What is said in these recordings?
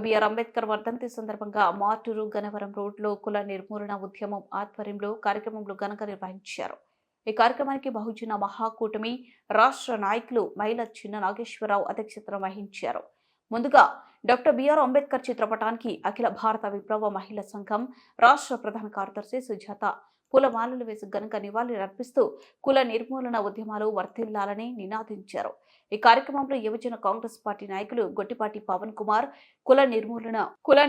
Doctor BR Ambedkar వర్ధంతి సందర్భంగా మార్టూరు గన్నవరం రోడ్లో కుల నిర్మూలన ఉద్యమం ఆధ్వర్యంలో కార్యక్రమంలో ఘనంగా నిర్వహించారు. ఈ కార్యక్రమానికి బహుజన మహాకూటమి రాష్ట్ర నాయకులు మైల చిన్న నాగేశ్వరరావు అధ్యక్షతన వహించారు. ముందుగా డాక్టర్ బిఆర్ అంబేద్కర్ చిత్రపటానికి అఖిల భారత విప్లవ మహిళా సంఘం రాష్ట్ర ప్రధాన కార్యదర్శి సుజాత పూలమాలలు వేసి ఘనంగా నివాళులర్పిస్తూ కుల నిర్మూలన ఉద్యమాలు వర్ధిల్లాలని నినాదించారు. ఈ కార్యక్రమంలో యువజన కాంగ్రెస్ పార్టీ నాయకులు గొట్టిపాటి పవన్ కుమార్, కుల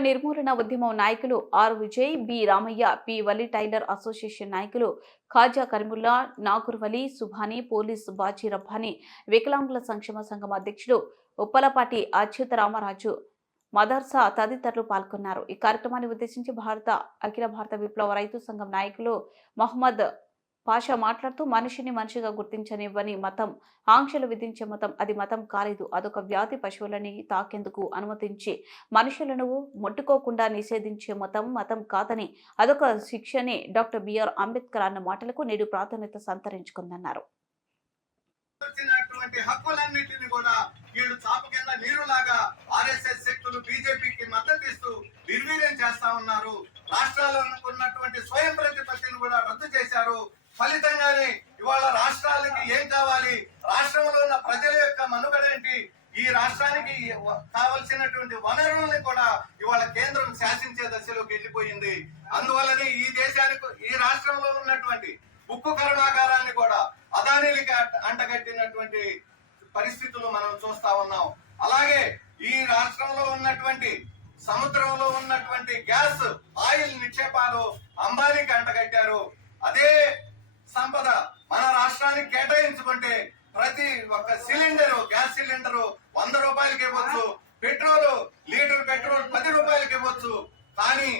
నిర్మూలన ఉద్యమం నాయకులు R Vijay, B Ramaiah, P Vali tailor association నాయకులు ఖాజా కరీముల్లా, నాగూర్వలి, సుభాని, పోలీస్ బాజీ రబ్బాని, వికలాంగుల సంక్షేమ సంఘం అధ్యక్షుడు ఉప్పలపాటి అచ్యుత రామరాజు, మదర్సా తదితరులు పాల్గొన్నారు. ఈ కార్యక్రమాన్ని ఉద్దేశించి అఖిల భారత విప్లవ రైతు సంఘం నాయకులు మహమ్మద్ పాషా మాట్లాడుతూ మనిషిని మనిషిగా గుర్తించనివ్వని మతం, ఆంక్షలు విధించే మతం అది మతం కాలేదు, అదొక వ్యాధి. పశువులని తాకేందుకు అనుమతించి మనుషులను ముట్టుకోకుండా నిషేధించే మతం కాదని అదొక శిక్షనే. డాక్టర్ బిఆర్ అంబేద్కర్ అన్న మాటలకు నేడు ప్రాధాన్యత సంతరించుకుందన్నారు. హక్కులన్నింటినీ కూడా వీళ్ళు చాప కింద నీరులాగా ఆర్ఎస్ఎస్ శక్తులు బీజేపీకి మద్దతు ఇస్తూ నిర్వీర్యం చేస్తా ఉన్నారు. రాష్ట్రాల్లో ఉన్నటువంటి స్వయం ప్రతిపత్తిని కూడా రద్దు చేశారు. ఫలితంగానే ఇవాళ రాష్ట్రాలకి ఏం కావాలి, రాష్ట్రంలో ఉన్న ప్రజల యొక్క మనుగడ ఏంటి, ఈ రాష్ట్రానికి కావలసినటువంటి వనరుల్ని కూడా ఇవాళ కేంద్రం శాసించే దశలోకి వెళ్ళిపోయింది. అందువల్లనే ఈ దేశానికి, ఈ రాష్ట్రంలో ఉన్నటువంటి ఉక్కు కర్మాగారాన్ని కూడా అదానీలకి అంటగట్టినటువంటి పరిస్థితులు మనం చూస్తా ఉన్నాం. అలాగే ఈ రాష్ట్రంలో ఉన్నటువంటి సముద్రంలో ఉన్నటువంటి గ్యాస్ ఆయిల్ నిక్షేపాలు అంబానీకి అంటగట్టారు. అదే సంపద మన రాష్ట్రానికి కేటాయించుకుంటే ప్రతి ఒక్క సిలిండరు, గ్యాస్ సిలిండరు 100 రూపాయలకి ఇవ్వచ్చు, లీటర్ పెట్రోల్ 10 రూపాయలకి ఇవ్వచ్చు. కానీ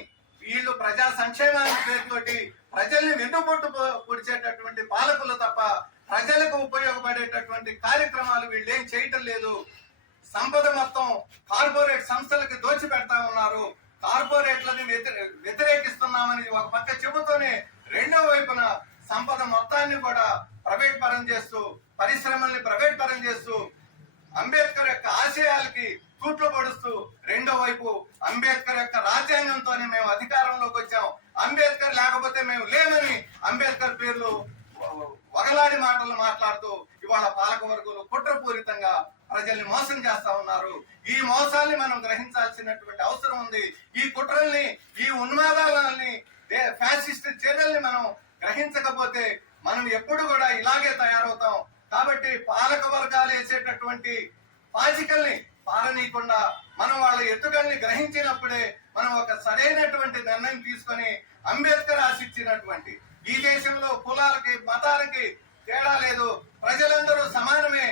వీళ్ళు ప్రజా సంక్షేమానికి పేరుతోటి ప్రజల్ని వెన్నుపోటు పొడిచేటటువంటి పాలకులు తప్ప ప్రజలకు ఉపయోగపడేటటువంటి కార్యక్రమాలు వీళ్ళు ఏం చేయటం లేదు. సంపద మొత్తం కార్పొరేట్ సంస్థలకి దోచి పెడతా ఉన్నారు. కార్పొరేట్లని వ్యతిరేకిస్తున్నామని ఒక పక్క చెబుతూనే రెండో వైపున సంపద మొత్తాన్ని కూడా ప్రైవేట్ పరం చేస్తూ, పరిశ్రమల్ని ప్రైవేట్ పరం చేస్తూ, అంబేద్కర్ యొక్క ఆశయాలకి తూట్లు పొడుస్తూ, రెండో వైపు అంబేద్కర్ యొక్క రాజ్యాంగంతోనే మేము అధికారంలోకి వచ్చాం, అంబేద్కర్ లేకపోతే మేము లేమని అంబేద్కర్ పేర్లు వగలాడి మాటలు మాట్లాడుతూ ఇవాళ పాలక వర్గాలు కుట్రపూరితంగా ప్రజల్ని మోసం చేస్తా ఉన్నారు. ఈ మోసాల్ని మనం గ్రహించాల్సినటువంటి అవసరం ఉంది. ఈ కుట్రల్ని, ఈ ఉన్మాదాలని, ఫ్యాసిస్ట్ చర్యల్ని మనం గ్రహించకపోతే మనం ఎప్పుడు కూడా ఇలాగే తయారవుతాం. కాబట్టి పాలక వర్గాలు వేసేటటువంటి పాచికల్ని పారనీయకుండా మనం వాళ్ళ ఎత్తుగల్ని గ్రహించినప్పుడే మనం ఒక సరైనటువంటి నిర్ణయం తీసుకొని అంబేద్కర్ ఆశించినటువంటి ఈ దేశంలో కులాలకి, మతాలకి తేడా లేదు, ప్రజలందరూ సమానమే,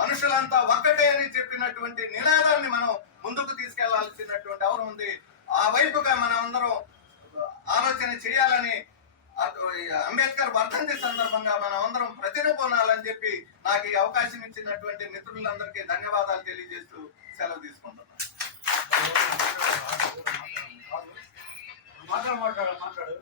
మనుషులంతా ఒక్కటే అని చెప్పినటువంటి నినాదాన్ని మనం ముందుకు తీసుకెళ్లాల్సినటువంటి అవసరం ఉంది. ఆ వైపుగా మనం అందరం ఆలోచన చేయాలని, అంబేద్కర్ వర్ధంతి సందర్భంగా మనం అందరం ప్రతినిపోనాలని చెప్పి నాకు ఈ అవకాశం ఇచ్చినటువంటి మిత్రులందరికీ ధన్యవాదాలు తెలియజేస్తూ సెలవు తీసుకుంటున్నాను. మాట్లాడు